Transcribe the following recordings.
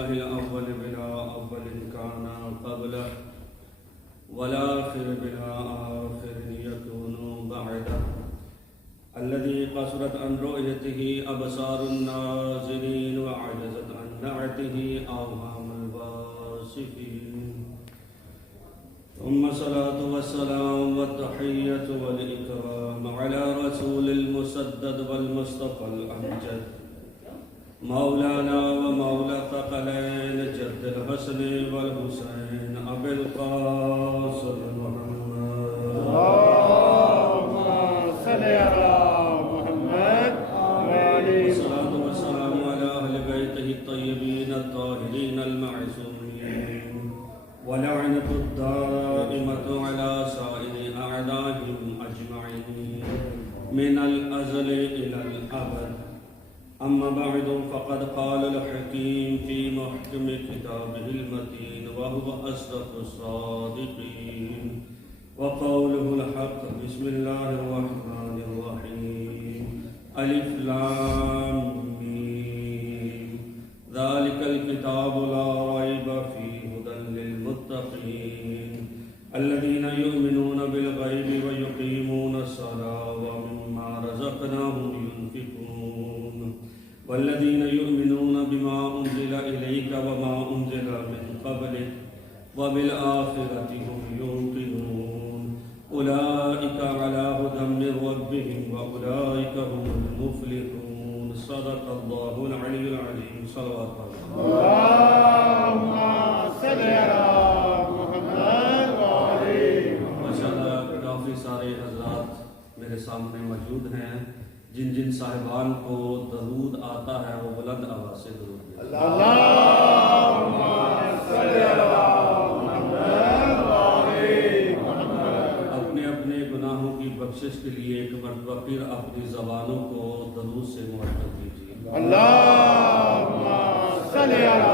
الإله الأول بلا أول كان قبله والآخر بلا آخر يكون بعده الذي قصرت عن رؤيته أبصار الناظرين وعجزت عن نعته أوهام الواصفين ثم الصلاة والسلام والتحية والإكرام على رسول المسدد والمصطفى الأمجد مولانا ومولى ثقلين جد الحسن والحسين أبي القاسم محمد اللهم صل على محمد والصلاة والسلام على أهل بيته الطيبين الطاهرين المعصومين ولعنة الدائمة على سائر أعدائهم أجمعين من الأزل إلى الأبد أما بعد فقد قال الحكيم في محكم كتابه المتين وهو أصدق الصادقين وقوله الحق بسم الله الرحمن الرحيم ألف لام ميم ذلك الكتاب لا ريب فيه هدى للمتقين الذين يؤمنون بالغيب ويقيمون الصلاة ومما رزقناهم ينفقون والذين يؤمنون بما أنزل إليك وما أنزل من قبلك وبالآخرة هم يوقنون أولئك على هدى من ربهم وأولئك هم المفلحون صدق الله العلي العظيم صلوات اللهم صل على محمد وعلى ماشاءاللہ کافی سارے حضرات میرے سامنے موجود ہیں جن جن صاحبان کو درود آتا ہے وہ بلند آواز سے درود دیں اللهم صل على محمد وعلى اپنے اپنے گناہوں کی بخشش کے لیے ایک مرتبہ پھر اپنی زبانوں کو درود سے معطر کیجیے اللهم صل على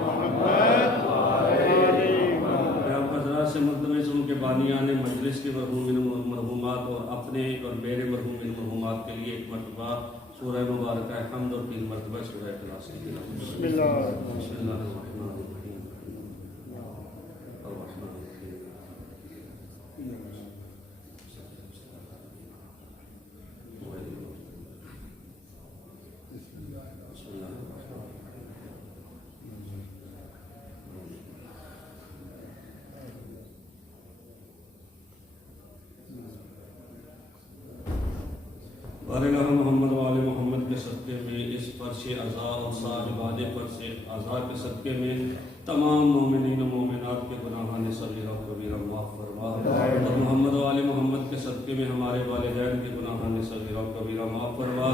محمد وعلى میں آپ حضرات سے ملتمس ہوں کہ بانیان مجلس کے مرحومات اور اپنے اور میرے مرحومات کے لیے ایک مرتبہ سورہ مبارکہ حمد اور 3 مرتبہ سورہ اخلاص کی بسم اللہ بسم اللہ الرحمن الرحیم الرحمن الرحیم بسم اللہ بارگاہ محمد و آل محمد کے صدقے میں اس فرش عزا اور صاحبان فرش عزا کے صدقے میں تمام مومنین و مومنات کے گناہان صغیرہ و کبیرہ معاف فرما اور محمد و آل محمد کے صدقے میں ہمارے والدین کے گناہان صغیرہ و کبیرہ معاف فرما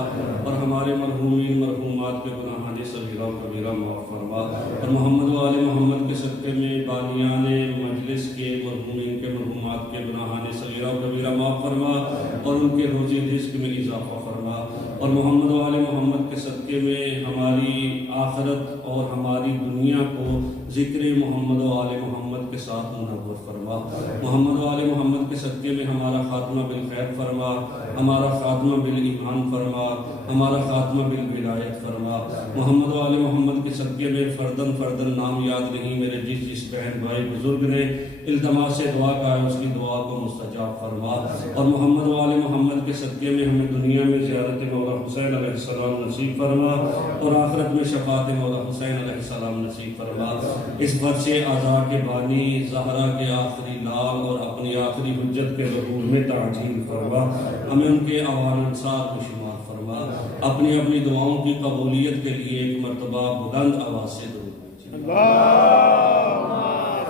اور ہمارے مرحومین مرحومات کے گناہان صغیرہ و کبیرہ معاف فرما اور محمد و آل محمد کے صدقے میں بانیان مجلس کے مرحومین کے مرحومات کے گناہان صغیرہ و کبیرہ معاف فرما اور ان کے روزی رزق میں اضافہ فرما اور محمد و آل محمد کے صدقے میں ہماری آخرت اور ہماری دنیا کو ذکر محمد و آل محمد کے ساتھ منور فرما محمد و آل محمد کے صدقے میں ہمارا خاتمہ بالخیر فرما ہمارا خاتمہ بالایمان فرما ہمارا خاتمہ بالولایت فرما محمد و آل محمد کے صدقے میں فردن فردن نام یاد نہیں میرے جس بہن بھائی بزرگ نے التماس سے دعا کا ہے اس کی دعا کو مستجاب فرما اور محمد و آل محمد کے صدقے میں ہمیں دنیا میں زیارت مولا حسین علیہ السلام نصیب فرما اور آخرت میں شفاعت مولا حسین علیہ السلام نصیب فرما اس فرش عزا کے بانی زہرا کے آخری لال اور اپنی آخری حجت کے ظہور میں تعجیل فرما ہمیں ان کے اوان انصار کو شمار فرما اپنی اپنی دعاؤں کی قبولیت کے لیے ایک مرتبہ بلند آواز سے درود کیجیے اللهم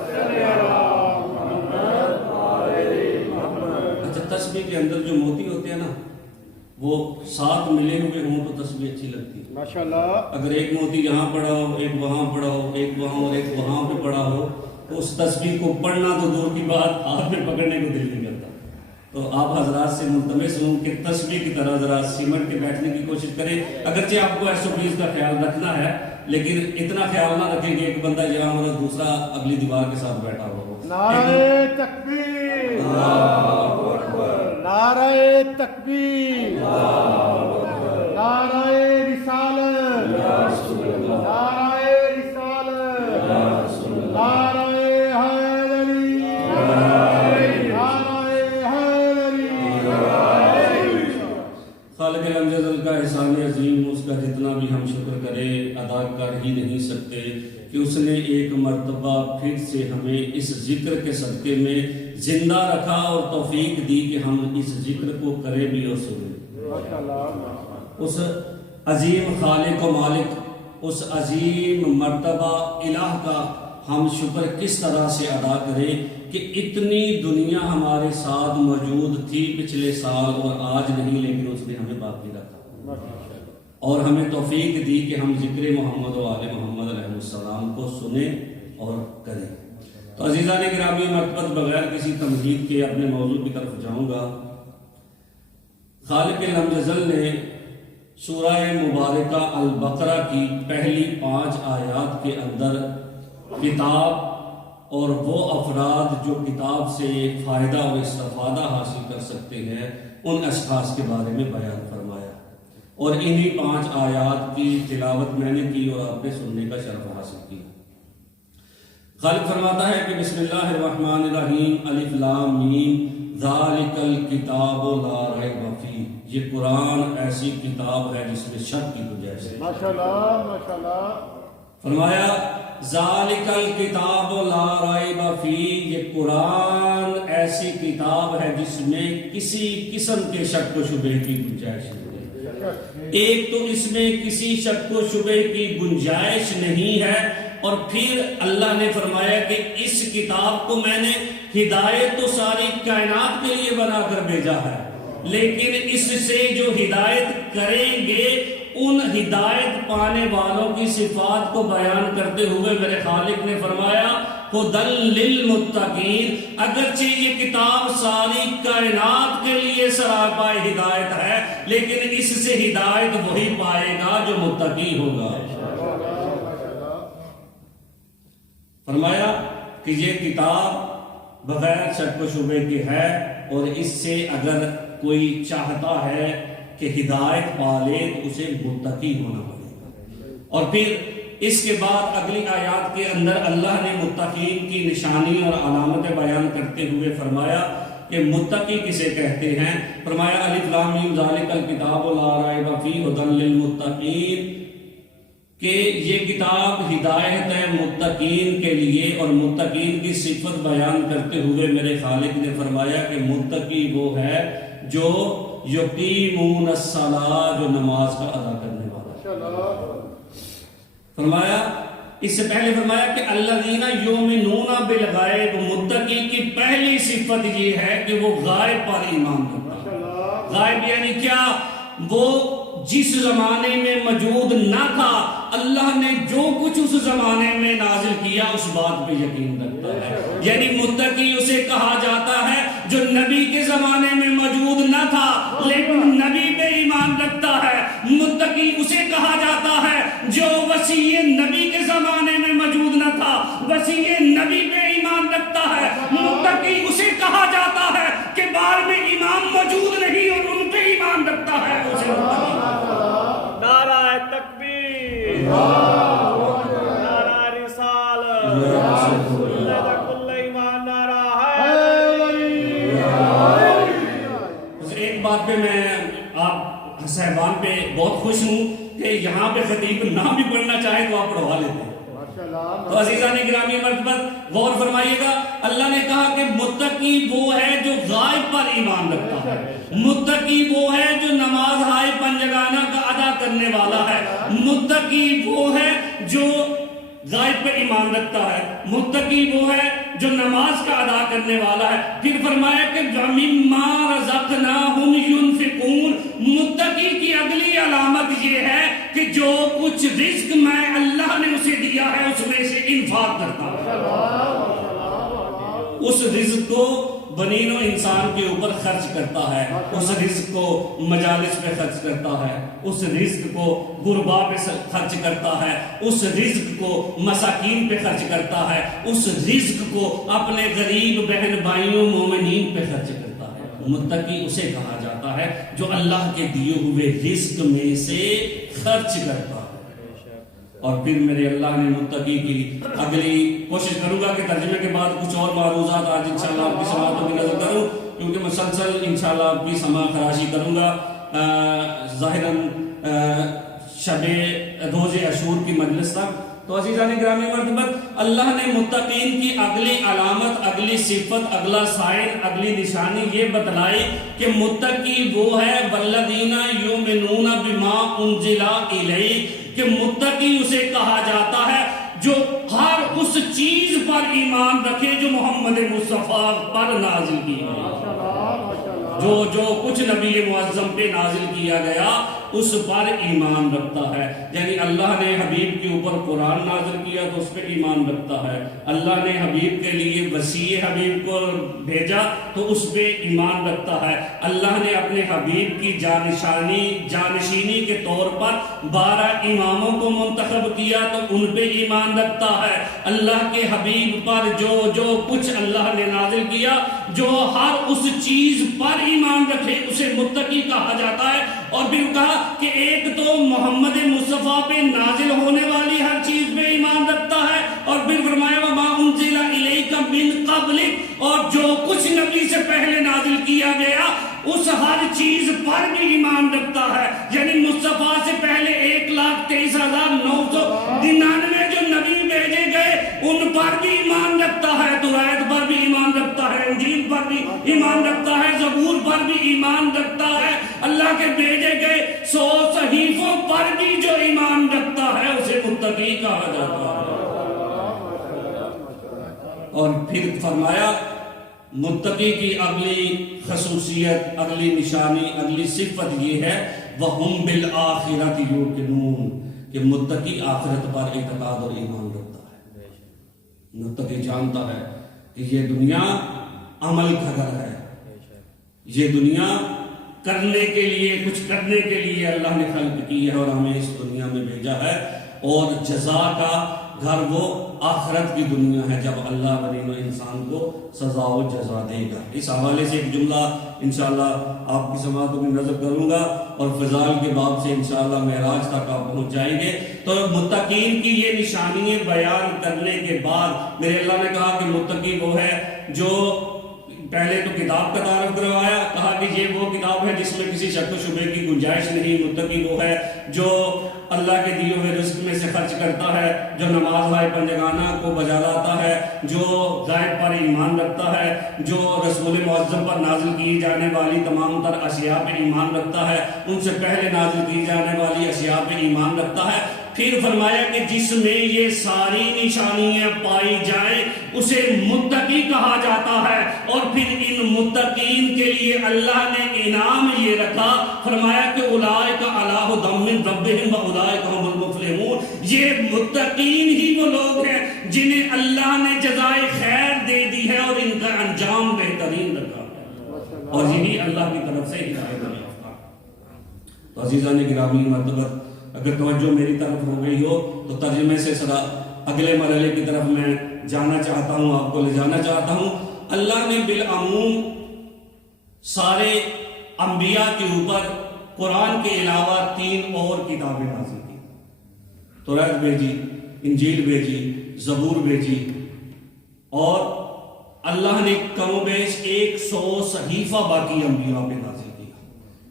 صل على محمد وعلى اچھا تسبیح کے اندر جو موتی ہوتے ہیں نا وہ ساتھ ملے ہوئے ہوں تو تسبیح اچھی لگتی ہے ماشاءاللہ اگر ایک موتی یہاں پڑا ہو ایک وہاں پڑا ہو ایک وہاں اور ایک وہاں پہ پڑا ہو تو اس تسبیح کو پڑھنا تو دور کی بات ہاتھ میں پکڑنے کو دل نہیں کرتا تو آپ حضرات سے ملتمس ہوں کہ تسبیح کی طرح ذرا سمٹ کے بیٹھنے کی کوشش کریں اگرچہ آپ کو 120 کا خیال رکھنا ہے لیکن اتنا خیال نہ رکھیں کہ ایک بندہ یہاں اور دوسرا اگلی دیوار کے ساتھ بیٹھا ہو نعرہ تکبیر اللہ اکبر نعرہ تکبیر اللہ اکبر نعرہ رسالت یا رسول اللہ نعرہ رسالت کا جتنا بھی ہم شکر کریں ادا کر ہی نہیں سکتے کہ اس نے ایک مرتبہ پھر سے ہمیں اس ذکر کے صدقے میں زندہ رکھا اور توفیق دی کہ ہم اس ذکر کو کریں بھی اور سنیں۔ اس عظیم خالق و مالک، اس عظیم مرتبہ الہ کا ہم شکر کس طرح سے ادا کریں کہ اتنی دنیا ہمارے ساتھ موجود تھی پچھلے سال اور آج نہیں، لیکن اس نے ہمیں باقی رکھا اور ہمیں توفیق دی کہ ہم ذکر محمد و آل محمد علیہ السلام کو سنیں اور کریں۔ تو عزیزان گرامی مرتبت بغیر کسی تمہید کے اپنے موضوع کی طرف جاؤں گا۔ خالق لم یزل نے سورہ مبارکہ البقرہ کی پہلی 5 آیات کے اندر کتاب اور وہ افراد جو کتاب سے فائدہ اور استفادہ حاصل کر سکتے ہیں ان اشخاص کے بارے میں بیان فرمایا، اور انہی 5 آیات کی تلاوت میں نے کی اور آپ نے سننے کا شرف حاصل کیا۔ خالق فرماتا ہے کہ بسم اللہ الرحمن الرحیم، الف لام میم، ذالک الکتاب لا ریب فیہ، یہ قرآن ایسی کتاب ہے جس میں شک کی گنجائش ہے۔ ماشاءاللہ ماشاءاللہ۔ فرمایا ذالک الکتاب لا ریب فیہ، یہ قرآن ایسی کتاب ہے جس میں کسی قسم کے شک و شبہ کی گنجائش نہیں ہے۔ ایک تو اس میں کسی شک و شبہ کی گنجائش نہیں ہے، اور پھر اللہ نے فرمایا کہ اس کتاب کو میں نے ہدایت تو ساری کائنات کے لیے بنا کر بھیجا ہے، لیکن اس سے جو ہدایت کریں گے ان ہدایت پانے والوں کی صفات کو بیان کرتے ہوئے میرے خالق نے فرمایا ہدی للمتقین، اگرچہ یہ کتاب ساری کائنات کے لیے سراپائے ہدایت ہے، لیکن اس سے ہدایت وہی پائے گا جو متقی ہوگا۔ فرمایا کہ یہ کتاب بغیر شک و شبہ کے ہے، اور اس سے اگر کوئی چاہتا ہے کہ ہدایت پالے تو اسے متقی ہونا پڑے گا۔ اور پھر اس کے بعد اگلی آیات کے اندر اللہ نے متقین کی نشانی اور علامتیں بیان کرتے ہوئے فرمایا کہ متقی کسے کہتے ہیں۔ فرمایا الف لام میم ذالک الکتاب لا ریب فیہ ھدی للمتقین، کہ یہ کتاب ہدایت ہے متقین کے لیے، اور متقین کی صفت بیان کرتے ہوئے میرے خالق نے فرمایا کہ متقی وہ ہے جو یقیمون الصلاۃ، جو نماز کا ادا کرنے والا۔ فرمایا اس سے پہلے فرمایا کہ الذین یؤمنون بالغیب، متقی کی پہلی صفت یہ ہے کہ وہ غائب پر ایمان رکھتا ہے۔ غائب یعنی کیا؟ وہ جس زمانے میں موجود نہ تھا، اللہ نے جو کچھ اس زمانے میں نازل کیا اس بات پہ یقین رکھتا ہے۔ یعنی متقی اسے کہا جاتا ہے جو نبی کے زمانے میں موجود نہ تھا لیکن نبی پہ ایمان رکھتا ہے۔ متقی اسے کہا جاتا ہے جو وصی نبی کے زمانے میں موجود نہ تھا، وصی نبی پہ ایمان رکھتا ہے۔ متقی اسے کہا جاتا ہے کہ بعد میں امام موجود نہیں اور ان پہ ایمان رکھتا ہے، اسے متقی۔ نعرہ تکبیر، نعرہ رسالت، کل ایمان نعرہ ہے۔ ایک بات پہ میں آپ صاحبان پہ بہت خوش ہوں کہ یہاں پہ خطیب نہ بھی پڑھنا چاہے تو آپ پڑھوا لیتے ہیں۔ تو عزیزان گرامی مرتبت غور فرمائیے گا، اللہ نے کہا کہ متقی وہ ہے جو غائب پر ایمان رکھتا ہے، متقی وہ ہے جو نماز ہائے پنجگانہ کا ادا کرنے والا ہے، متقی وہ ہے جو غائب پر ایمان رکھتا ہے، متقی وہ ہے جو نماز کا ادا کرنے والا ہے۔ پھر فرمایا کہ وَمِمَّا رَزَقْنَاهُمْ يُنْفِقُونَ، متقی کی اگلی علامت یہ ہے کہ جو کچھ رزق میں اللہ نے اسے دیا ہے اس میں سے انفاق کرتا ہے، اس رزق کو بنین و انسان کے اوپر خرچ کرتا ہے، اس رزق کو مجالس پہ خرچ کرتا ہے، اس رزق کو غربا پہ خرچ کرتا ہے، اس رزق کو مساکین پہ خرچ کرتا ہے، اس رزق کو اپنے غریب بہن بھائیوں مومنین پہ خرچ کرتا ہے۔ متقی اسے کہا جاتا ہے جو اللہ کے دیے ہوئے رزق میں سے خرچ کرتا ہے۔ اور پھر میرے اللہ نے متقی کی اگلی کوشش کروں گا کہ ترجمے کے بعد کچھ اور معروضات آج انشاءاللہ آپ کی سماعتوں کی نظر کروں، کیونکہ مسلسل انشاءاللہ آپ کی سماع خراشی کروں گا۔ ظاہراً شب روز عاشور کی مجلس تک. تو عزیزان گرامی مرتبت اللہ نے متقین کی اگلی علامت، اگلی صفت، اگلا سائن، اگلی نشانی یہ بتلائی کہ متقی وہ ہے والذین یؤمنون بما انزل الیک، کہ متقی اسے کہا جاتا ہے جو ہر اس چیز پر ایمان رکھے جو محمد مصطفیٰ پر نازل کی ہے. جو کچھ نبی معظم پہ نازل کیا گیا اس پر ایمان رکھتا ہے. یعنی اللہ نے حبیب کے اوپر قرآن نازل کیا تو اس پہ ایمان رکھتا ہے. اللہ نے حبیب کے لیے وسیع حبیب کو بھیجا تو اس پہ ایمان رکھتا ہے. اللہ نے اپنے حبیب کی جانشینی کے طور پر 12 اماموں کو منتخب کیا تو ان پہ ایمان رکھتا ہے. اللہ کے حبیب پر جو کچھ اللہ نے نازل کیا، جو ہر اس چیز پر ایمان رکھے اسے متقی کہا جاتا ہے. اور پھر کہا کہ ایک تو محمد مصطفیٰ پہ نازل ہونے والی ہر چیز پہ ایمان رکھتا ہے، اور پھر فرمایا وَمَا أُنزِلَ إِلَيْكَ مِن قَبْلِكَ، اور جو کچھ نبی سے پہلے نازل کیا گیا اس ہر چیز پر بھی ایمان رکھتا ہے. یعنی مصطفیٰ سے پہلے 1,23,999 جو نبی بھیجے گئے ان پر بھی ایمان رکھتا ہے، تورات پر بھی ایمان رکھتا ہے، انجیل پر بھی ایمان رکھتا ہے، زبور پر بھی ایمان رکھتا ہے. اللہ کے بھیجے گئے 100 صحیفوں پر بھی جو ایمان رکھتا ہے اسے متقی کہا جاتا ہے. اور پھر فرمایا متقی کی اگلی خصوصیت، اگلی نشانی، اگلی صفت یہ ہے وَهُمْ بِالْآخِرَةِ يُوقِنُونَ، کہ متقی آخرت پر اعتقاد اور ایمان رکھتا ہے. متقی جانتا ہے کہ یہ دنیا عمل کا گھر ہے، یہ دنیا کرنے کے لیے، کچھ کرنے کے لیے اللہ نے خلق کی ہے اور ہمیں اس دنیا میں بھیجا ہے. اور جزا کا گھر وہ آخرت کی دنیا ہے جب اللہ بنین و انسان کو سزا و جزا دے گا. اس حوالے سے ایک جملہ انشاءاللہ آپ کی سماعتوں میں نظر کروں گا اور فضائل کے باب سے انشاءاللہ معراج تک آپ پہنچ جائیں گے. تو متقین کی یہ نشانیاں بیان کرنے کے بعد میرے اللہ نے کہا کہ متقی وہ ہے جو پہلے تو کتاب کا تعارف کروایا، کہا کہ یہ وہ کتاب ہے جس میں کسی شک و شبے کی گنجائش نہیں. متقی وہ ہے جو اللہ کے دیے ہوئے رزق میں سے خرچ کرتا ہے، جو نماز ہائے پنجگانہ کو بجا لاتا ہے، جو غیب پر ایمان رکھتا ہے، جو رسول معظم پر نازل کی جانے والی تمام تر اشیاء پہ ایمان رکھتا ہے، ان سے پہلے نازل کی جانے والی اشیاء پہ ایمان رکھتا ہے. پھر فرمایا کہ جس میں یہ ساری نشانیاں پائی جائیں اسے متقی کہا جاتا ہے. اور پھر ان متقین کے لیے اللہ نے انعام یہ رکھا، فرمایا کہ اولئک علی ھدی من ربہم واولئک ھم المفلحون. یہ متقین ہی وہ لوگ ہیں جنہیں اللہ نے جزائے خیر دے دی ہے اور ان کا انجام بہترین رکھا ہے، اور یہی اللہ کی طرف سے ہدایت یافتہ. تو عزیزان گرامی مرتبت اگر توجہ میری طرف ہو گئی ہو تو ترجمے سے ذرا اگلے مرحلے کی طرف میں جانا چاہتا ہوں، آپ کو لے جانا چاہتا ہوں. اللہ نے بالعموم سارے انبیاء کے اوپر قرآن کے علاوہ 3 اور کتابیں نازل کی. تورات بھیجی، انجیل بھیجی، زبور بھیجی، اور اللہ نے کم و بیش 100 صحیفہ باقی انبیاء پہ نازل کیا.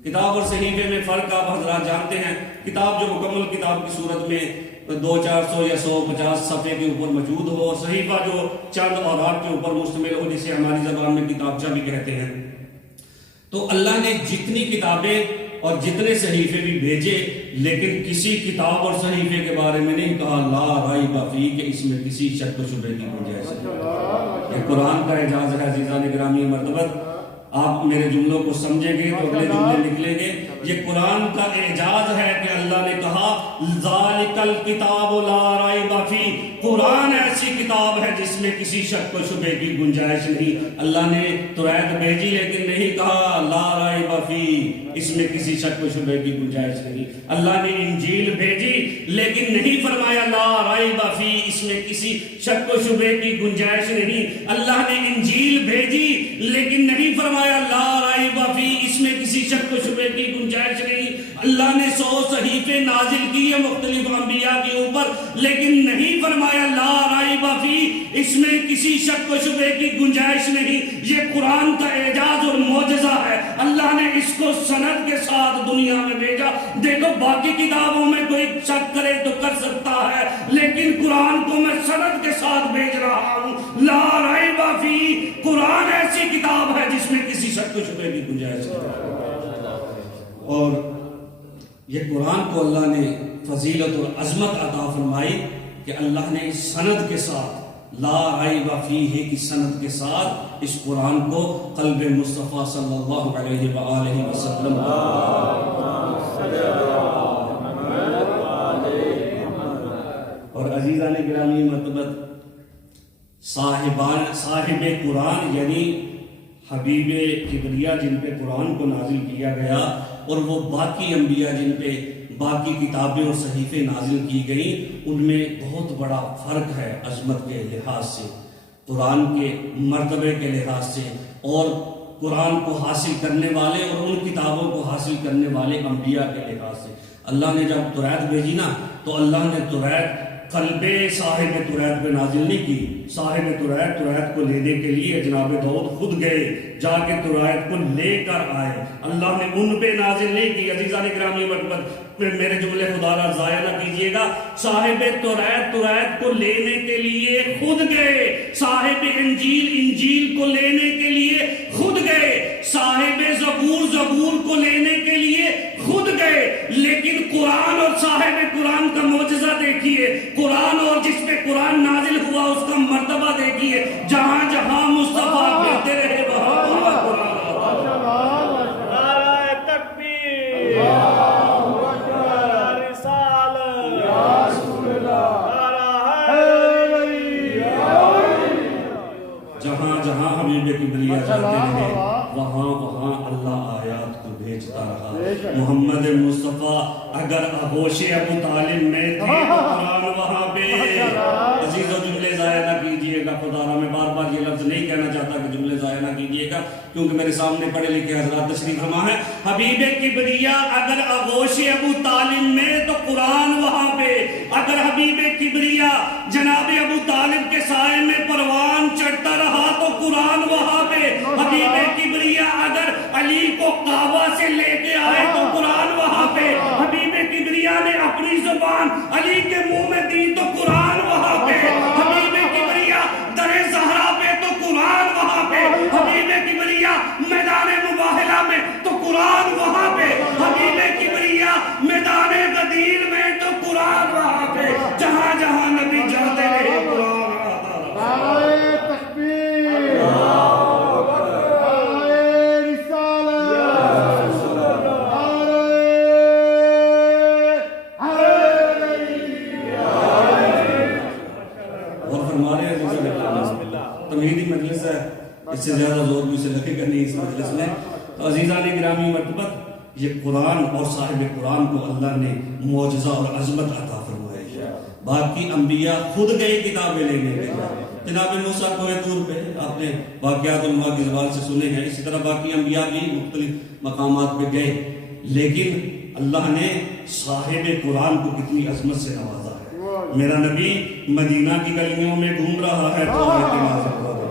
کتاب اور صحیفے میں فرق آپ حضرات جانتے ہیں. کتاب جو مکمل کتاب کی صورت میں 200-400 یا 150 صفحے کے اوپر موجود ہو، اور صحیفہ جو چند اوراق کے اوپر مشتمل ہو، جسے ہماری زبان میں کتابچہ بھی کہتے ہیں. تو اللہ نے جتنی کتابیں اور جتنے صحیفے بھی بھیجے، لیکن کسی کتاب اور صحیفے کے بارے میں نہیں کہا لا ریب فیہ کہ اس میں کسی شک و شبہ کی گنجائش ہے. یہ قرآن کا اعجاز ہے عزیزان گرامی مرتبت. آپ میرے جملوں کو سمجھیں گے تو اگلے جملے نکلیں گے. یہ قرآن کا اعجاز ہے کہ اللہ نے کہا ذالک الکتاب لا ریب فیہ، قرآن ایسی کتاب ہے جس میں کسی شک و شبہ کی گنجائش نہیں. اللہ نے تورات بھیجی لیکن نہیں کہا لا ریب فیہ، اس میں کسی شک و شبہ کی گنجائش نہیں. اللہ نے انجیل بھیجی لیکن نہیں فرمایا لا ریب فیہ، اس میں کسی شک و شبہ کی گنجائش نہیں. اللہ نے انجیل بھیجی لیکن نہیں فرمایا لا ریب فیہ، اس میں کسی شک و شبہ کی گنجائش نہیں. اللہ نے 100 صحیفے نازل کیے مختلف انبیاء کے اوپر، لیکن نہیں فرمایا لا ریب فی، اس میں کسی شک و شبہ کی گنجائش نہیں، یہ قرآن کا اعجاز اور معجزہ ہے، اللہ نے اس کو سند کے ساتھ دنیا میں بھیجا۔ دیکھو باقی کتابوں میں کوئی شک کرے تو کر سکتا ہے، لیکن قرآن کو میں سند کے ساتھ بھیج رہا ہوں، لا ریب فی، قرآن ایسی کتاب ہے جس میں کسی شک و شبہ کی گنجائش نہیں۔ اور یہ قرآن کو اللہ نے فضیلت اور عظمت عطا فرمائی کہ اللہ نے سند کے ساتھ لا ریب فیہ کی سند کے ساتھ اس قرآن کو قلب مصطفیٰ صلی اللہ علیہ وآلہ وسلم اور عزیزان گرامی مرتبت صاحب قرآن یعنی حبیب کبریا جن پہ قرآن کو نازل کیا گیا، اور وہ باقی انبیاء جن پہ باقی کتابیں اور صحیفے نازل کی گئیں، ان میں بہت بڑا فرق ہے عظمت کے لحاظ سے، قرآن کے مرتبے کے لحاظ سے، اور قرآن کو حاصل کرنے والے اور ان کتابوں کو حاصل کرنے والے انبیاء کے لحاظ سے۔ اللہ نے جب توریت بھیجی نا تو اللہ نے توریت قلب صاحب توریت پہ نازل نہیں کی۔ صاحب توریت کو لینے کے لیے جناب داؤد خود گئے، جا کے توریت کو لے کر آئے، اللہ نے ان پہ نازل نہیں کی۔ عزیزان گرامی مرحبت میرے جملے خدا را ضائع نہ کیجیے گا، صاحب توریت کو لینے کے لیے خود گئے، صاحب انجیل کو لینے کے لیے خود گئے، صاحب زبور کو لینے کے لیے خود گئے، لیکن قرآن اور صاحب قرآن کا معجزہ دیکھیے، قرآن اور جس پہ قرآن نازل ہوا اس کا مرتبہ دیکھیے، جہاں جہاں مصطفیٰ پھرتے رہے وہاں وہاں قرآن آتا۔ نعرہ تکبیر، جہاں جہاں حبیب کبریا جاتے رہے وہاں وہاں اللہ آیات کو بھیجتا رہا۔ محمد مصطفیٰ اگر آغوش ابو طالب میں تھے تو قرآن وہاں پہ۔ عزیزو جملے ضائع نہ کیجئے گا، خدا را میں بار بار یہ لفظ نہیں کہنا چاہتا کہ جملے ضائع نہ کیجئے گا، کیونکہ میرے سامنے پڑھے لکھے حضرات تشریف فرما ہے۔ حبیب کبریا اگر آغوش ابو طالب میں تو قرآن وہاں پہ، اگر حبیب کبریا جناب ابو طالب کے سائے میں پروان چڑھتا رہا تو قرآن وہاں پہ، حبیب کبریا اگر علی کو کعبہ سے لے کے آئے تو قرآن وہاں پہ، حبیب کبریا نے اپنی زبان علی کے منہ میں دی تو قرآن وہاں پہ، حبیب کبریا در زہرا پہ تو قرآن وہاں پہ، حبیب کبریا میدان مباہلہ میں تو قرآن وہاں پہ، حبیب کبریا میدان غدیر میں تو قرآن وہاں پہ، جہاں جہاں نبی جاتے رہے قرآن آتا رہا۔ نعرہ تکبیر، تمہیدی مجلس ہے، اس سے زیادہ زور بھی سے لگے گا نہیں اس مجلس میں۔ تو عزیزان گرامی مرتبت یہ قرآن اور صاحب قرآن کو اللہ نے معجزہ اور عظمت عطا فرمائی ہے۔ باقی انبیاء خود گئے کتابیں لینے کے لیے، جناب موسیٰ کوہ طور پہ آپ نے واقعات علماء کی زبان سے سنے ہیں، اسی طرح باقی انبیاء بھی مختلف مقامات پہ گئے، لیکن اللہ نے صاحب قرآن کو کتنی عظمت سے نوازا ہے۔ میرا نبی مدینہ کی گلیوں میں گھوم رہا ہے تو آیت نازل ہو رہی ہے،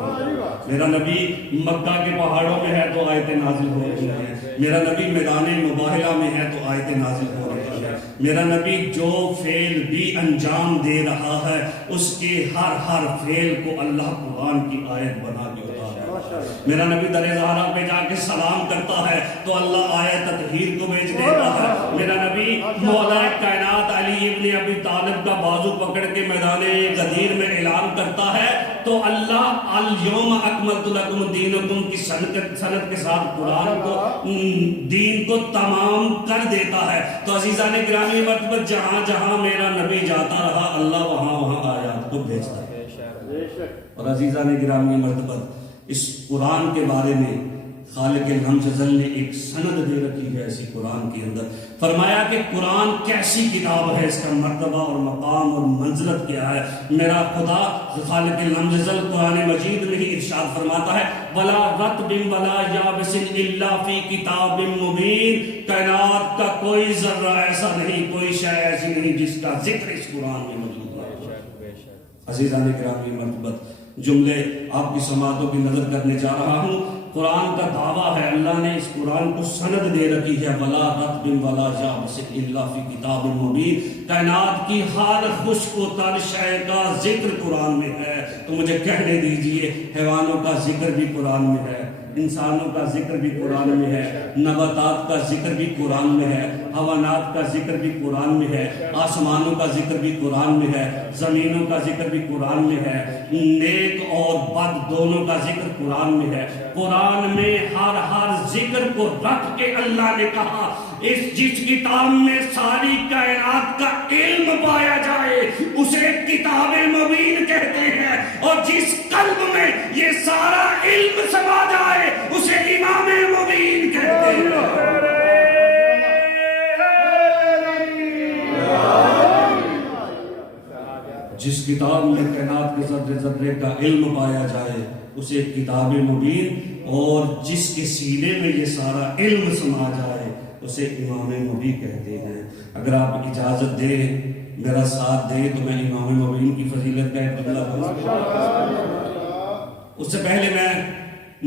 میرا نبی مکہ کے پہاڑوں میں ہے تو آیت نازل ہو رہی ہے، میرا نبی میدان مباہلہ میں ہے تو آیت نازل ہو رہی ہے، میرا نبی جو فعل بھی انجام دے رہا ہے اس کے ہر فعل کو اللہ قرآن کی آیت بنا کے اتارا ہے۔ میرا نبی در زہرا پہ جا کے سلام کرتا ہے تو اللہ آیت تطہیر کو بھیج دیتا ہے۔ میرا نبی مولا کائنات علی ابن ابی طالب کا بازو پکڑ کے میدان غدیر میں اعلان کرتا ہے تو اللہ الیوم اکملت لکم دینکم کی سند کے ساتھ قرآن کو دین کو تمام کر دیتا ہے۔ تو عزیزان گرامی مرتبت جہاں جہاں میرا نبی جاتا رہا اللہ وہاں وہاں آیات کو بھیجتا ہے۔ اور عزیزان گرامی مرتبت اس قرآن کے بارے میں خالق الحمد جل نے ایک سند دے رکھی ہے اسی قرآن کے اندر۔ فرمایا کہ قرآن کیسی کتاب ہے، اس کا مرتبہ اور مقام اور منزلت کیا ہے۔ میرا خدا خالق لمزل قرآن مجید میں ہی ارشاد فرماتا ہے وَلَا رَطْبٍ وَلَا يَابِسٍ إِلَّا فِي كِتَابٍ مُبِينٍ، کائنات کا کوئی ذرہ ایسا نہیں، کوئی شے ایسی نہیں جس کا ذکر اس قرآن میں موجود ہے۔ عزیزان گرامی مرتبت جملے آپ کی سماعتوں کی نظر کرنے جا رہا ہوں۔ قرآن کا دعویٰ ہے، اللہ نے اس قرآن کو سند دے رکھی ہے وَلَا رَطْبٍ وَلَا يَابِسٍ إِلَّا فِي كِتَابٍ مُبِينٍ، کائنات کی ہر خشک و تر شے کا ذکر قرآن میں ہے۔ تو مجھے کہنے دیجئے حیوانوں کا ذکر بھی قرآن میں ہے، انسانوں کا ذکر بھی قرآن میں ہے، نباتات کا ذکر بھی قرآن میں ہے، حیوانات کا ذکر بھی قرآن میں ہے، آسمانوں کا ذکر بھی قرآن میں ہے، زمینوں کا ذکر بھی قرآن میں ہے، نیک اور بد دونوں کا ذکر قرآن میں ہے۔ قرآن میں ہر ذکر کو رکھ کے اللہ نے کہا جس کتاب میں ساری کائنات کا علم پایا جائے اسے کتاب مبین کہتے ہیں، اور جس قلب میں یہ سارا علم سما جائے اسے امام مبین کہتے ہیں۔ جس کتاب میں کائنات کے ذرے ذرے کا علم پایا جائے اسے کتاب مبین، اور جس کے سینے میں یہ سارا علم سما جائے اسے امام مبین کہتے ہیں۔ اگر آپ اجازت دیں، میرا ساتھ دیں، تو میں امام مبین کی فضیلت کا ایک جملہ کروں۔ اس سے پہلے میں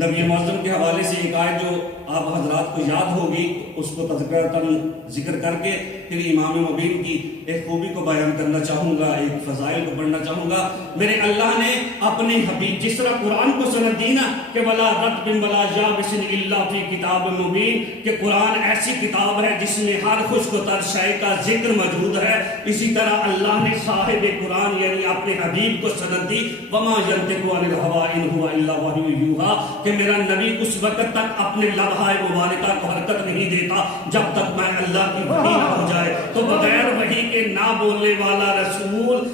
نبی معظم کے حوالے سے ایک آیت جو آپ حضرات کو یاد ہوگی اس کو تذکرتاً ذکر کر کے پھر امام مبین کی ایک خوبی کو بیان کرنا چاہوں گا، ایک فضائل کو پڑھنا چاہوں گا۔ میرے اللہ نے اپنے حبیب جس طرح قرآن کو سند دی نا کہ وَلَا رَطْبٍ وَلَا يَابِسٍ إِلَّا فِي كِتَابٍ مُبِينٍ، کہ قرآن ایسی کتاب ہے جس میں ہر خشک و تر شے کا ذکر موجود ہے، اسی طرح اللہ نے صاحب قرآن یعنی اپنے حبیب کو سند دی وَمَا يَنطِقُ عَنِ الْهَوَىٰ إِنْ هُوَ إِلَّا وَحْيٌ يُوحَىٰ، کہ میرا نبی اس وقت تک اپنے لمحہ مبارکہ کو حرکت نہیں دیتا جب تک میں اللہ کی وحی نہ ہو جائے۔ تو بغیر وحی کے نہ بولنے والا رسول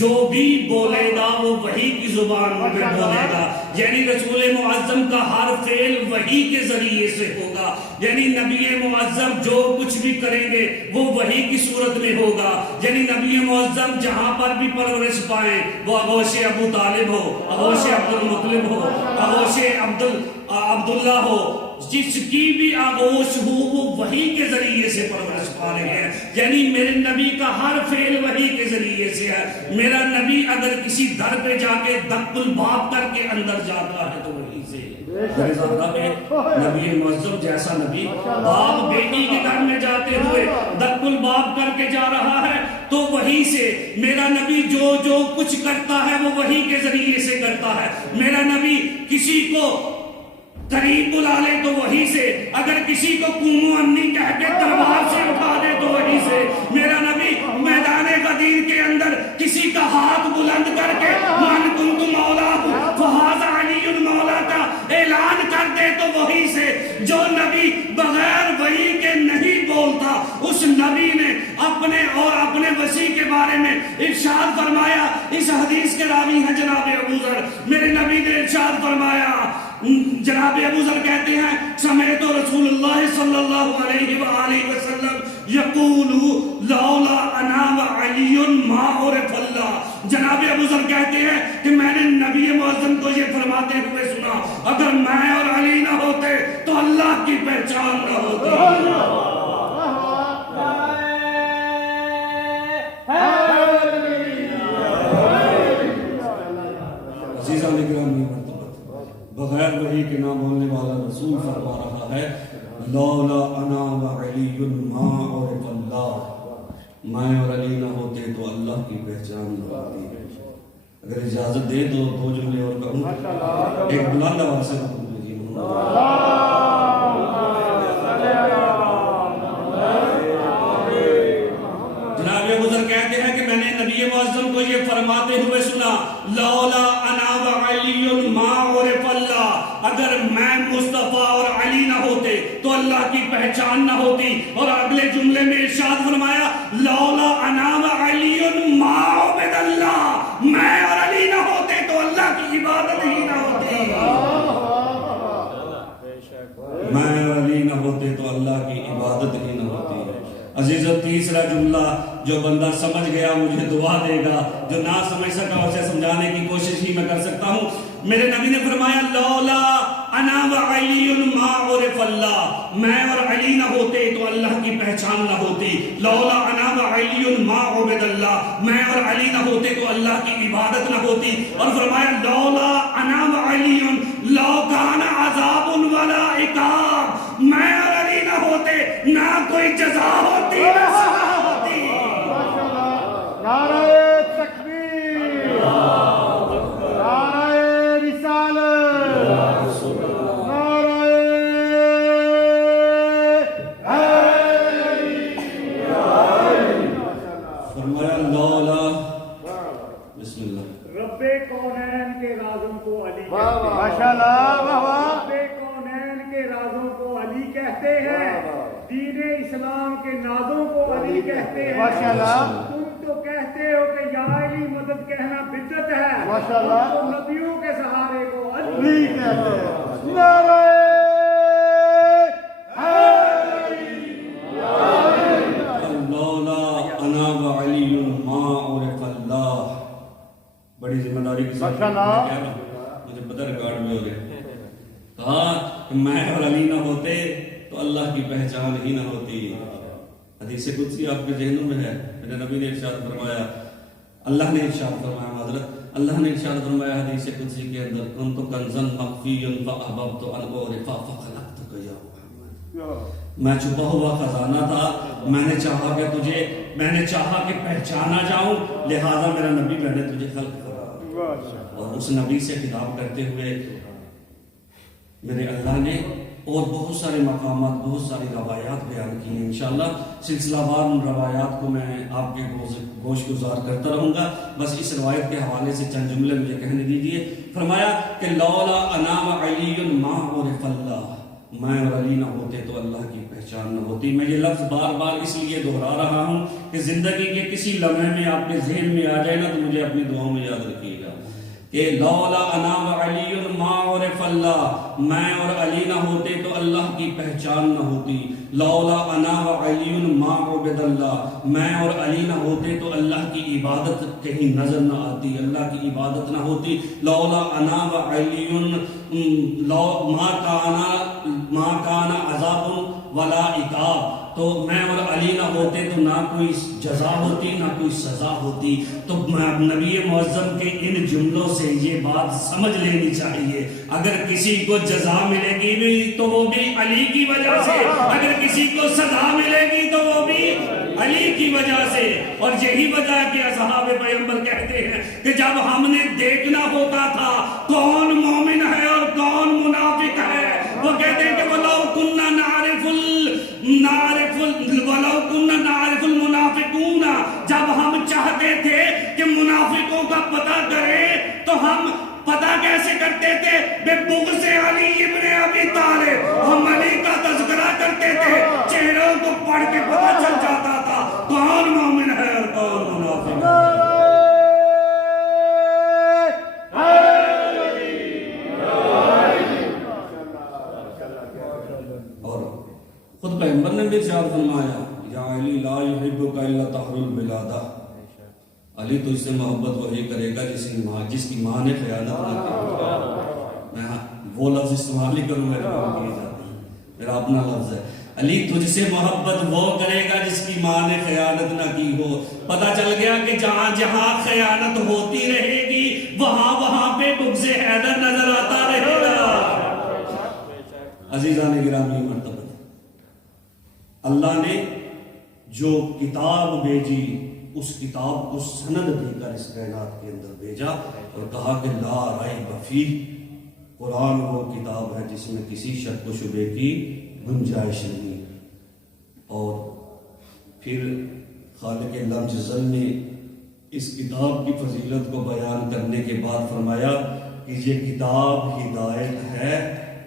جو بھی بولے گا وہ وحی کی زبان میں بولے گا، یعنی رسول معظم کا ہر فعل وحی کے ذریعے سے ہوگا، یعنی نبی معظم جو کچھ بھی کریں گے وہ وحی کی صورت میں ہوگا، یعنی نبی معظم جہاں پر بھی پرورش پائیں، وہ آغوش ابو طالب ہو، آغوش عبد المطلب ہو، آغوش عبداللہ ہو، جس کی بھی آغوش ہو وہ وحی کے ذریعے سے پرورش پا رہے ہیں، یعنی میرے نبی کا ہر فعل وحی کے ذریعے سے ہے۔ میرا نبی اگر کسی در پہ جا کے دق الباب کر کے اندر جاتا ہے تو وحی سے۔ نبی معظم جیسا نبی باپ بیٹی کے گھر میں جاتے ہوئے دق الباب کر کے جا رہا ہے تو وحی سے۔ میرا نبی جو کچھ کرتا ہے وہ وحی کے ذریعے سے کرتا ہے۔ میرا نبی کسی کو قریب بلا لے تو وحی سے، اگر کسی کو قومو انی کہہ کے تلوار سے اٹھا دے تو وحی سے۔ میرا نبی میدان غدیر کے اندر کسی کا ہاتھ بلند کر کے من کنت مولا فہذا علی مولا کا اعلان کر دے تو وحی سے۔ جو نبی بغیر وحی کے نہیں بولتا اس نبی نے اپنے اور اپنے وسیع کے بارے میں ارشاد فرمایا۔ اس حدیث کے راوی ہیں جناب ابو ذر، میرے نبی نے ارشاد فرمایا، جناب ابو ذر کہتے ہیں سمعت رسول اللہ صلی اللہ علیہ وآلہ وسلم یقول لولا انا وعلی ما عرف اللہ۔ جناب ابو ذر کہتے ہیں کہ میں نے نبی معظم کو یہ فرماتے ہوئے سنا، اگر میں اور علی نہ ہوتے تو اللہ کی پہچان نہ ہوتی۔ عزیزان گرامی، بغیر وحی کے نہ بولنے والا رسول فرما رہا ہے لولا انا وعلی ما عرف اللہ، میں اور علی نہ ہوتے تو اللہ کی پہچان نہ ہوتی۔ اگر اجازت دے تو دو جملے اور کہوں، ایک بلند آواز سے جناب ابو ذر کہتے ہیں کہ میں نے نبی معظم کو یہ فرماتے ہوئے سنا لولا انا وعلی ما عرف اللہ، اگر میں مصطفیٰ اور علی نہ ہوتے تو اللہ کی پہچان نہ ہوتی۔ اور اگلے جملے میں ارشاد فرمایا لولا انا وعلی ما عبد اللہ، میں اور علی نہ ہوتے تو اللہ کی عبادت ہی نہ ہوتی۔ میں اور علی نہ ہوتے تو اللہ کی عبادت ہی نہ ہوتی۔ تیسرا جملہ جو بندہ سمجھ گیا مجھے دعا دے گا، جو نہ سمجھ سکا اسے سمجھانے کی کوشش ہی میں کر سکتا ہوں۔ میرے نبی نے فرمایا لولا انا وعلی ما عرف اللہ، میں اور علی نہ ہوتے تو اللہ کی پہچان نہ ہوتی۔ لولا انا وعلی ما عبد اللہ، میں اور علی نہ ہوتے تو اللہ کی عبادت نہ ہوتی۔ اور فرمایا لولا انا وعلی لو کان عذاب ولا عقاب، میں اور علی نہ ہوتے نہ کوئی جزا ہوتی نہ سزا ہوتی۔ نعرہ تکبیر، نعرہ رسالت، نعرہ فرمایا لولا، بسم اللہ، رب کونین کے رازوں کو علی کہتے ہیں۔ ماشاءاللہ، واہ واہ، رب کونین کے رازوں کو علی کہتے ہیں، دین اسلام کے نازوں کو علی کہتے ہیں۔ ماشاءاللہ۔ تم تو کہتے ہو کہ یا علی مدد کہنا بدعت ہے، ماشاءاللہ۔ تم تو نبیوں کے سہارے کو علی علی کہتے ہیں۔ نعرہ لولا انا وعلی ما عرف اللہ، بڑی ذمہ داری کے ساتھ ماشاءاللہ۔ کہہ رہا ہوں، مجھے پتہ ریکارڈ میں ہو گیا، کہا کہ میں اور علی نہ ہوتے تو اللہ کی پہچان ہی نہ ہوتی۔ حدیث قدسی آپ کے ذہنوں میں ہے، میرے نبی نے ارشاد فرمایا، اللہ نے ارشاد فرمایا، معذرت، اللہ نے ارشاد فرمایا حدیث قدسی کے اندر، کنت کنزا مخفیا فاحببت ان اعرف فخلقتک یا محمد، میں چھپا ہوا خزانہ تھا، میں نے چاہا کہ پہچانا جاؤں، لہذا میرا نبی میں نے تجھے خلق کرا۔ اور اس نبی سے خطاب کرتے ہوئے میرے اللہ نے اور بہت سارے مقامات، بہت ساری روایات بیان کی ہیں۔ انشاءاللہ سلسلہ وار ان روایات کو میں آپ کے گوش گزار کرتا رہوں گا، بس اس روایت کے حوالے سے چند جملے مجھے کہنے دیجئے۔ فرمایا کہ لولا انا وعلی ما عرف اللہ، میں اور علی نہ ہوتے تو اللہ کی پہچان نہ ہوتی۔ میں یہ لفظ بار بار اس لیے دہرا رہا ہوں کہ زندگی کے کسی لمحے میں آپ کے ذہن میں آ جائے نا تو مجھے اپنی دعاؤں میں یاد رکھیے گا کہ لولا انا وعلی ما عرف اللہ، میں اور علی نہ ہوتے تو اللہ کی پہچان نہ ہوتی۔ لولا انا وعلی ما عبد اللہ، میں اور علی نہ ہوتے تو اللہ کی عبادت کہیں نظر نہ آتی، اللہ کی عبادت نہ ہوتی۔ لولا انا وعلی ما کان عذاب ولا عقاب، تو میں اور علی نہ ہوتے تو نہ کوئی جزا ہوتی نہ کوئی سزا ہوتی۔ تو نبی معظم کے ان جملوں سے یہ بات سمجھ لینی چاہیے، اگر کسی کو جزا ملے گی بھی تو وہ بھی علی کی وجہ سے، اگر کسی کو سزا ملے گی تو وہ بھی علی کی وجہ سے۔ اور یہی وجہ ہے کہ اصحاب پیغمبر کہتے ہیں کہ جب ہم نے دیکھنا ہوتا تھا کون مومن ہے اور کون منافق ہے، وہ کہتے ہیں کہ وَلَوْ كُنَّا نَعْرِفُ الْمُنَافِقُونَ، جب ہم چاہتے تھے کہ منافقوں کا پتہ کریں تو ہم پتہ کیسے کرتے تھے؟ بے بغض علی ابن ابی طالب، ہم علی کا تذکرہ کرتے تھے، چہروں کو پڑھ کے پتہ چل جاتا تھا کون مومن ہے اور کون منافق ہے۔ اور خود پیغمبر نے بھی ارشاد فرمایا یا علی لا یحبک الا طہر البلاد، علی تو اس سے محبت وہی کرے گا جس کی ماں نے خیانت نہ کی۔ میں وہ لفظ استعمال نہیں کروں گا، میرا اپنا لفظ ہے، علی تجھ سے محبت وہ کرے گا جس کی ماں نے خیانت نہ کی ہو۔ پتہ چل گیا کہ جہاں جہاں خیانت ہوتی رہے گی وہاں پہ بغض حیدر نظر آتا رہے گا۔ عزیزان گرامی مرتبہ، اللہ نے جو کتاب بھیجی اس کتاب کو سند دے کر اس کائنات کے اندر بھیجا اور کہا کہ لا ریب فیہ، قرآن وہ کتاب ہے جس میں کسی شک و شبے کی گنجائش نہیں۔ اور پھر خالق لم یزل نے اس کتاب کی فضیلت کو بیان کرنے کے بعد فرمایا کہ یہ کتاب ہدایت ہے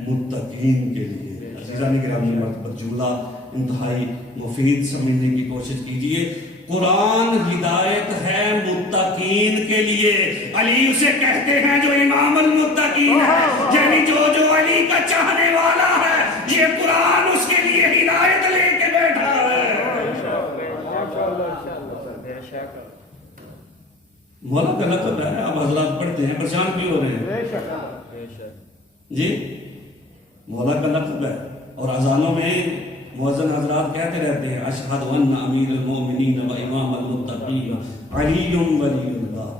متقین کے لیے۔ عزیزان گرامی مرتبہ، جملہ انتہائی مفید سمجھنے کی کوشش کیجئے۔ قرآن ہدایت ہے متقین کے لیے، علی اسے کہتے ہیں جو امام المتقین ہے، یعنی جو علی کا چاہنے والا ہے، یہ قرآن اس کے لیے ہدایت لے کے بیٹھا ہے۔ مولا کا لقب ہے، اب حضرات پڑھتے ہیں، پریشان کیوں ہو رہے ہیں؟ بے شک جی مولا کا لقب ہے، اور اذانوں میں مؤذن حضرات کہتے رہتے ہیں اشہد ان امیر المومنین و امام المتقین علی ولی اللہ،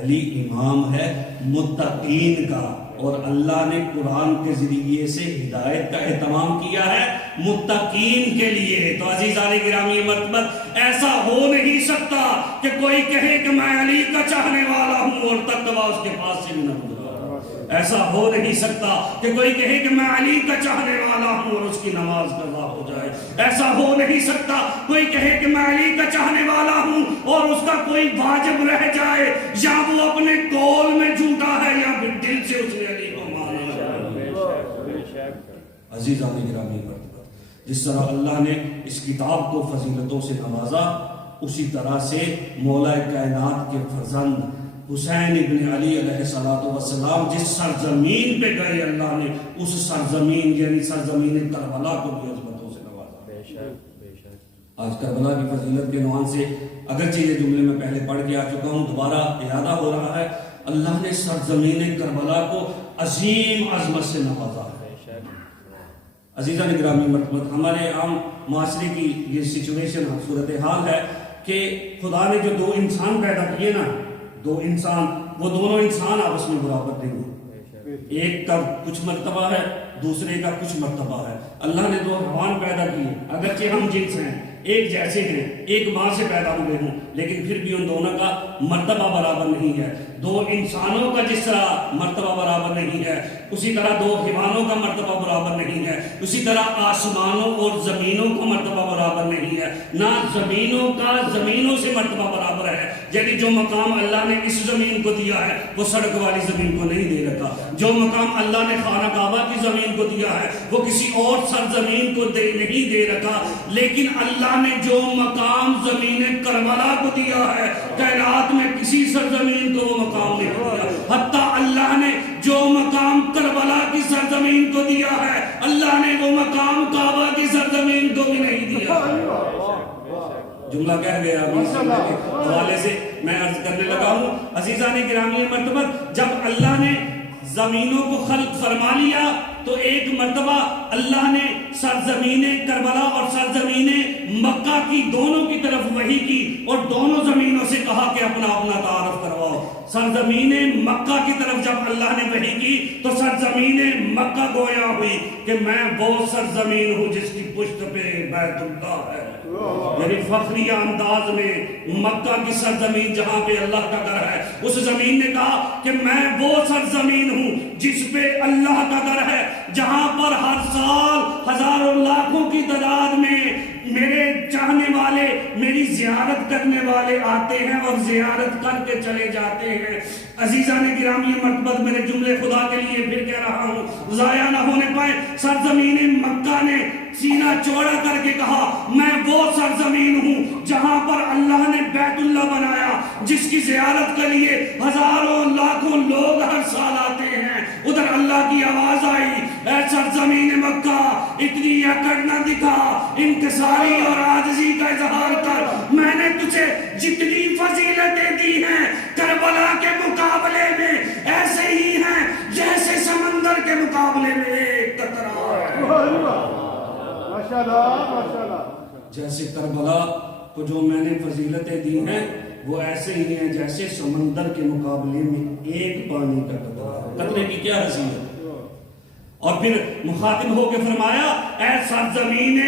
علی امام ہے متقین کا، اور اللہ نے قرآن کے ذریعے سے ہدایت کا اہتمام کیا ہے متقین کے لیے۔ تو عزیزان گرامی مرتبہ ایسا ہو نہیں سکتا کہ کوئی کہے کہ میں علی کا چاہنے والا ہوں اور تقویٰ اس کے پاس سے بھی نہ گزرا۔ ایسا ہو نہیں سکتا کہ کوئی کہے کہ میں علی کا چاہنے والا ہوں اور اس کی نماز قضا ہو جائے۔ ایسا ہو نہیں سکتا کوئی کہے کہ میں علی کا چاہنے والا ہوں اور اس کا کوئی واجب رہ جائے، یا وہ اپنے قول میں جھوٹا ہے یا پھر دل سے اس نے علی کو مانا ہے۔ عزیزان گرامی مرتبہ جس طرح اللہ نے اس کتاب کو فضیلتوں سے نوازا، اسی طرح سے مولا کائنات کے فرزند حسین ابن علی علیہ السلام جس سرزمین پہ گئے، اللہ نے اس سرزمین یعنی سرزمین کربلا کو بھی عظمتوں سے نوازا۔ آج کربلا کی فضیلت کے عنوان سے اگرچہ یہ جملے میں پہلے پڑھ کے آ چکا ہوں، دوبارہ اعادہ ہو رہا ہے، اللہ نے سرزمین کربلا کو عظیم عظمت سے نوازا ہے۔ عزیزان گرامی مرتبہ ہمارے عام معاشرے کی یہ سچویشن صورتحال ہے کہ خدا نے جو دو انسان پیدا کیے نا، دو انسان، وہ دونوں انسان آپس میں برابر نہیں ہیں، ایک کا کچھ مرتبہ ہے دوسرے کا کچھ مرتبہ ہے۔ اللہ نے دو حیوان پیدا کیے، اگرچہ ہم جنس ہیں، ایک جیسے ہیں، ایک ماں سے پیدا ہوئے ہوں، لیکن پھر بھی ان دونوں کا مرتبہ برابر نہیں ہے۔ دو انسانوں کا جس طرح مرتبہ برابر نہیں ہے، اسی طرح دو حیوانوں کا مرتبہ برابر نہیں ہے، اسی طرح آسمانوں اور زمینوں کا مرتبہ برابر نہیں ہے، نہ زمینوں کا زمینوں سے مرتبہ برابر ہے۔ یعنی جو مقام اللہ نے اس زمین کو دیا ہے وہ سڑک والی زمین کو نہیں دے رکھا، جو مقام اللہ نے خانہ کعبہ کی زمین کو دیا ہے وہ کسی اور سرزمین کو نہیں دے رکھا، لیکن اللہ نے جو مقام زمین کربلا کو دیا ہے کائنات میں کسی سرزمین کو وہ مقام نہیں دیا۔ حتیٰ اللہ نے جو مقام کربلا کی سرزمین کو دیا ہے اللہ نے وہ مقام کعبہ کی سرزمین کو بھی نہیں دیا۔ جملہ کہہ گیا حوالے سے میں عرض کرنے لگا ہوں۔ عزیزان گرامی مرتبہ جب اللہ نے زمینوں کو خلق فرما لیا تو ایک مرتبہ اللہ نے سرزمین کربلا اور سرزمین مکہ کی دونوں کی طرف وحی کی اور دونوں زمینوں سے کہا کہ اپنا اپنا تعارف کرواؤ۔ سرزمین مکہ کی طرف جب اللہ نے وحی کی تو سرزمین مکہ گویا ہوئی کہ میں وہ سرزمین ہوں جس کی پشت پہ بیت اللہ ہے، یعنی فخریہ انداز میں مکہ کی سرزمین جہاں پہ اللہ کا گھر ہے، اس زمین نے کہا کہ میں وہ سرزمین ہوں جس پہ اللہ کا گھر ہے، جہاں پر ہر سال ہزاروں لاکھوں کی تعداد میں میرے چاہنے والے میری زیارت کرنے والے آتے ہیں اور زیارت کر کے چلے جاتے ہیں۔ عزیزان گرامی مرتبہ میرے جملے خدا کے لیے پھر کہہ رہا ہوں ضائع نہ ہونے پائے۔ سرزمین مکہ نے سینہ چوڑا کر کے کہا میں وہ سرزمین ہوں جہاں پر اللہ نے بیت اللہ بنایا، جس کی زیارت کے لیے ہزاروں لاکھوں لوگ ہر سال آتے ہیں۔ ادھر اللہ کی آواز آئی اے سرزمین مکہ اتنی اکڑ نہ دکھا، انکساری اور عاجزی کا اظہار کر، میں نے تجھے جتنی فضیلتیں دی ہیں کربلا کے مقابلے میں ایسے ہی ہیں جیسے سمندر کے مقابلے میں ایک قطرہ۔ جیسے کربلا کو جو میں نے فضیلتیں دی ہیں وہ ایسے ہی ہیں جیسے سمندر کے مقابلے میں ایک پانی کا قطرہ۔ قطرے کی کیا حیثیت؟ اور پھر مخاطب ہو کے فرمایا اے سرزمین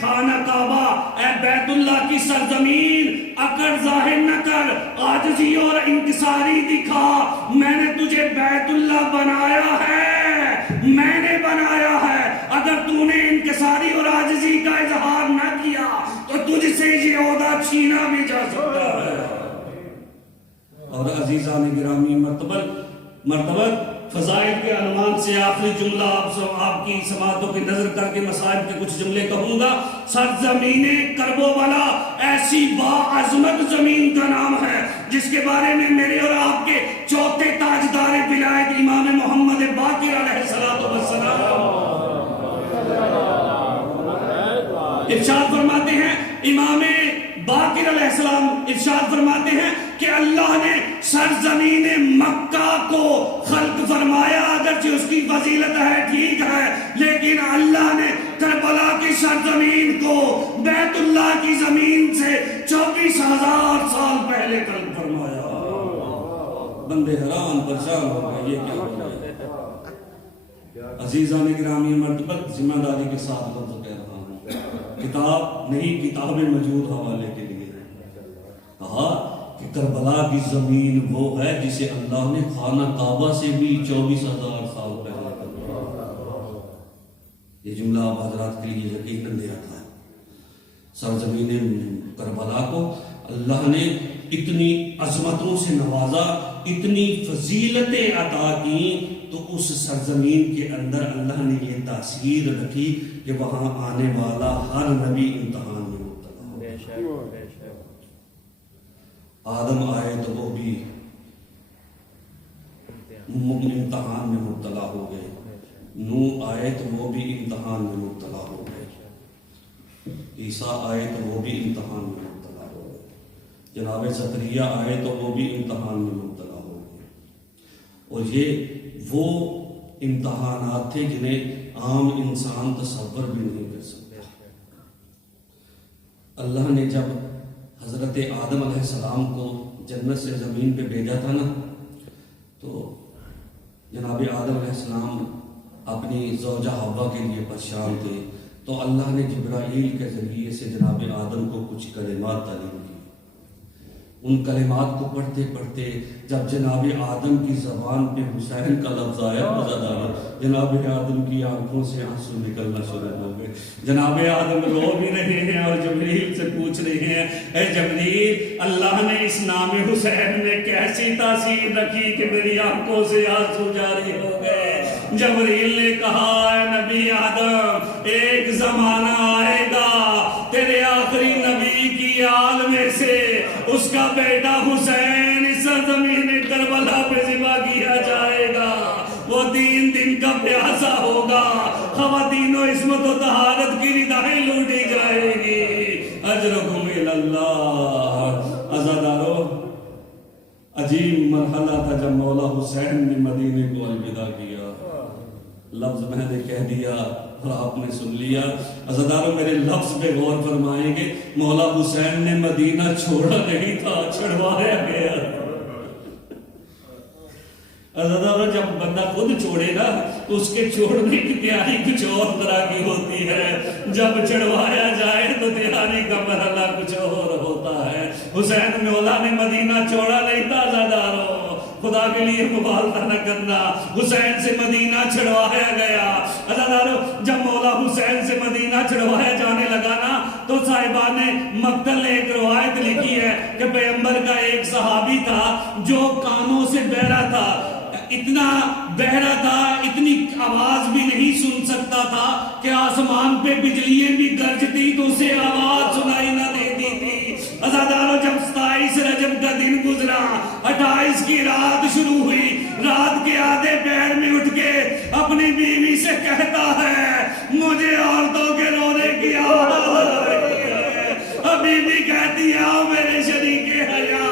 خانہ کعبہ، اے بیت اللہ کی سرزمین، اکڑ ظاہر نہ کر، عاجزی اور انکساری دکھا، میں نے تجھے بیت اللہ بنایا ہے، میں نے بنایا ہے۔ اگر تو نے انکساری اور عاجزی کا اظہار نہ کیا تو تجھ سے یہ عہدہ چھینا بھی جا سکتا ہے۔ اور عزیزان گرامی مرتبہ فضائل کے عنوان سے آخری جملہ آپ کی سماعتوں کی نظر کر کے مصائب کے کچھ جملے کہوں گا۔ سرزمین کرب و بلا ایسی باعظمت زمین کا نام ہے جس کے بارے میں میرے اور آپ کے چوتھے تاجدار ولایت امام محمد باقر علیہ السلام ارشاد فرماتے ہیں، امام باقر علیہ السلام ارشاد فرماتے ہیں کہ اللہ نے سرزمین مکہ کو خلق فرمایا، اگرچہ اس کی فضیلت ہے ٹھیک ہے، لیکن اللہ نے کربلا کی سرزمین کو بیت اللہ کی زمین سے 24,000 سال پہلے خلق فرمایا۔ بندے حیران پریشان ہو گئے، یہ کیا ہو گیا؟ عزیزان گرامی مرتبت ذمہ داری کے ساتھ لفظ کہہ رہا ہوں، کتاب نہیں کتابیں موجود حوالے کے لیے کہا کہ کربلا کی زمین وہ ہے جسے اللہ نے خانہ کعبہ سے بھی 24,000 سال پہلے کربلا۔ یہ جملہ آپ حضرات کے لیے یقیناً دے رکھا ہے۔ سرزمین کربلا کو اللہ نے اتنی عظمتوں سے نوازا، اتنی فضیلتیں عطا کی، تو اس سرزمین کے اندر اللہ نے یہ تاثیر رکھی کہ وہاں آنے والا ہر نبی امتحان میں مبتلا ہو۔ آدم آئے تو وہ بھی امتحان میں مبتلا ہو گئے، نوح آئے تو وہ بھی امتحان میں مبتلا ہو گئے، عیسیٰ آئے تو وہ بھی امتحان میں مبتلا ہو گئے، جناب زکریا آئے تو وہ بھی امتحان میں مبتلا ہو گئے۔ اور یہ وہ امتحانات تھے جنہیں عام انسان تصور بھی نہیں کر سکتا۔ اللہ نے جب حضرت آدم علیہ السلام کو جنت سے زمین پہ بھیجا تھا نا، تو جناب آدم علیہ السلام اپنی زوجہ حوا کے لیے پریشان تھے، تو اللہ نے جبرائیل کے ذریعے سے جناب آدم کو کچھ کلمات تعلیم کی۔ ان کلمات کو پڑھتے پڑھتے جب جناب آدم کی زبان پہ حسین کا لفظ آیا، جناب آدم کی آنکھوں سے آنسو نکلنا شروع ہو گئے۔ جناب آدم رو بھی رہے ہیں اور جبریل سے پوچھ رہے ہیں، اے جبریل، اللہ نے اس نام حسین میں کیسی تاثیر رکھی کہ میری آنکھوں سے آنسو جاری ہو گئے؟ جبریل نے کہا، اے نبی آدم، ایک زمانہ آئے گا تیرے آخری نبی کی آل میں سے اس کا بیٹا حسین اس سرزمین کربلا پہ ذبح کیا جائے گا، وہ 3 دن کا پیاسا ہوگا، خواتین و عصمت و طہارت کی ندائیں لوٹی جائے گی، اجرکم اللہ۔ عزادارو، عجیب مرحلہ تھا جب مولا حسین نے مدینے کو الوداع کیا۔ لفظ میں نے کہہ دیا اور آپ نے سن لیا۔ عزادارو، میرے لفظ پہ غور فرمائیں گے، مولا حسین نے مدینہ چھوڑا نہیں تھا، چھڑوایا گیا۔ عزادارو، جب بندہ خود چھوڑے گا تو اس کے چھوڑنے کی تیاری کچھ اور طرح کی ہوتی ہے، جب چھڑوایا جائے تو تیاری کا مرحلہ کچھ اور ہوتا ہے۔ حسین مولا نے مدینہ چھوڑا نہیں تھا۔ عزادارو، خدا کے لیے مبالغہ نہ کرنا، حسین سے مدینہ چھڑوایا گیا۔ عزادارو، جب مولا حسین سے مدینہ چھڑوایا جانے لگا نا، تو صاحبان مقتل نے ایک روایت لکھی ہے کہ پیغمبر کا ایک صحابی تھا جو کانوں سے بہرا تھا، اتنا بہرا تھا، اتنی آواز بھی نہیں سن سکتا تھا کہ آسمان پہ بجلیاں بھی گرجتی تو اسے آواز سنائی نہ دیتی تھی۔ عزادارو، جب 27 رجب کا دن گزرا، 28 کی رات شروع ہوئی، رات کے آدھے پہر میں اٹھ کے اپنی بیوی سے کہتا ہے، مجھے عورتوں کے رونے کی آواز آ رہی ہے۔ بیوی کہتی ہے، آؤ میرے شریک حیا،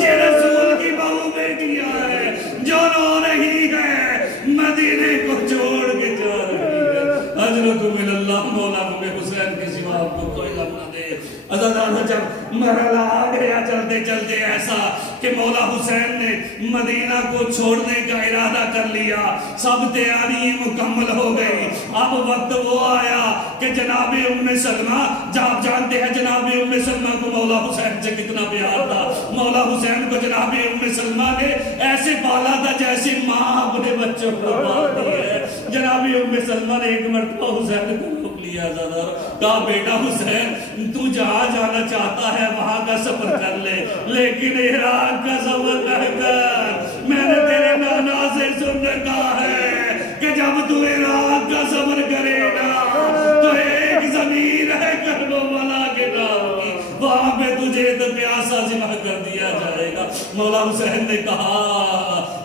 یہ رسول کی بہو بیٹیاں ہے جو رو رہی ہے، مدینے کو چھوڑ کے جا رہی ہے۔ اجرکم اللہ، مولا تمہیں حسین کے سوا آپ کو کوئی غم نہ دے۔ عزادارو، جب مرحلہ آ گیا چلتے چلتے ایسا کہ مولا حسین نے مدینہ کو چھوڑنے کا ارادہ کر لیا، سب تیاری مکمل ہو گئی۔ اب وقت وہ آیا کہ جناب ام سلمہ، آپ جانتے ہیں جناب ام سلمہ کو مولا حسین سے کتنا پیار تھا۔ مولا حسین کو جناب ام سلمہ نے ایسے پالا تھا جیسے ماں اپنے بچوں کو پالتی ہے۔ جناب ام سلمہ نے ایک مرتبہ حسین کو روک لیا، کہا، بیٹا حسین، تو جہاں جانا چاہتا ہے وہاں کا سفر کر لے، لیکن عراق کا سفر نہ کر۔ میں نے تیرے نانا سے سن رکھا ہے کہ جب تو عراق کا سفر کرے گا تو ایک زمین ہے کربلا کے نام کی، وہاں پہ تجھے تجھے تو پیاسا ذبح کر دیا جائے گا۔ مولا حسین نے کہا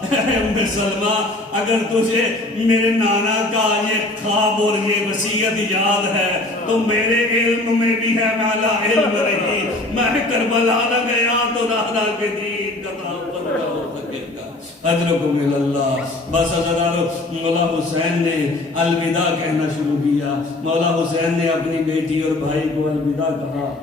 اے ام سلمہ اگر تجھے میرے نانا کا یہ خواب اور یہ وصیت یاد ہے تو میرے علم میں بھی ہے، میں لا علم رہی، میں کربلا نہ گیا تو راہدہ کے دین کا تعاون نہ ہو سکے گا۔ اجرکم اللہ۔ بس حضرارو مولا حسین نے الوداع کہنا شروع کیا۔ مولا حسین نے اپنی بیٹی اور بھائی کو الوداع کہا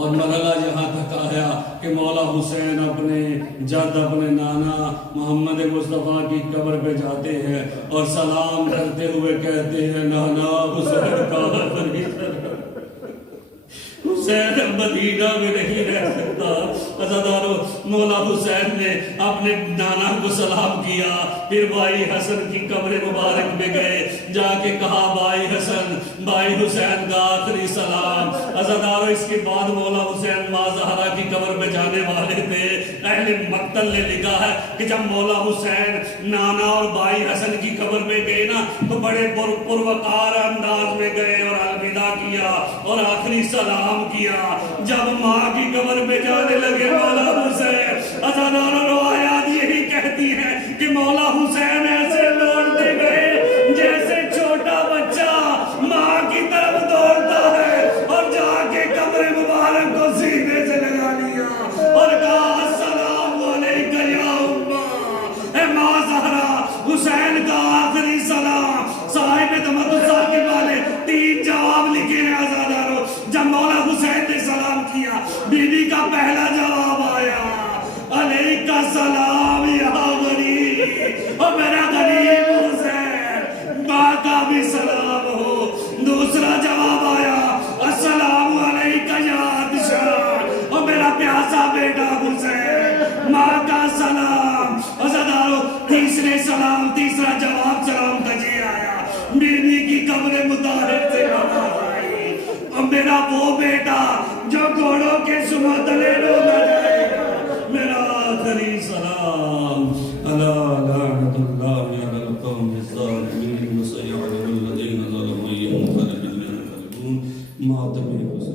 اور مرحلہ یہاں تک آیا کہ مولا حسین اپنے جد اپنے نانا محمد مصطفیٰ کی قبر پہ جاتے ہیں اور سلام کرتے ہوئے کہتے ہیں نانا حسین کا حسین مدینہ میں نہیں رہ سکتا۔ عزادارو مولا حسین نے اپنے نانا کو سلام کیا، پھر بھائی حسن کی قبر مبارک میں گئے، جا کے کہا بھائی حسن بھائی حسین کا آخری سلام۔ عزادارو اس کے بعد مولا حسین ماں زہرا کی قبر میں جانے والے تھے۔ اہل مقتل نے لکھا ہے کہ جب مولا حسین نانا اور بھائی حسن کی قبر میں گئے نا تو بڑے پروقار انداز میں گئے اور الوداع کیا اور آخری سلام کیا۔ جب ماں کی قبر پہ جانے لگے مولا حسین، عزادارو روایات یہی کہتی ہیں کہ مولا حسین ایسے لوٹتے گئے جیسے چھوٹا بچہ ماں کی طرف دوڑتا ہے، اور جا کے قبر مبارک کو سینے سے لگا لیا اور کہا السلام علیکہ یا اماں، اے ماں زہرا حسین کا آخری سلام۔ صاحب تمدن صاحب والے 3 جواب لکھے ہیں عزادارو۔ جب مولا حسین نے سلام کیا بی بی کا پہلا جواب آیا علیکہ السلام یا غریب، اور میرا غریب حسین ماں کا بھی سلام ہو۔ دوسرا جواب آیا السلام علیکہ یا عطشان، اور میرا پیاسا بیٹا حسین ماں کا سلام۔ عزادارو تیسرا جواب سلام کا یہ آیا بی بی کی قبر مطہر سے آواز آئی اور میرا وہ بیٹا جو گھوڑوں کے سمتلے رونا جائے گا، میرا آخری سلام۔ الا لعنت اللہ علی القوم الظالمین وسيعلم الذین ظلموا أيهم منقلب ينقلبون۔ ماتم حسین۔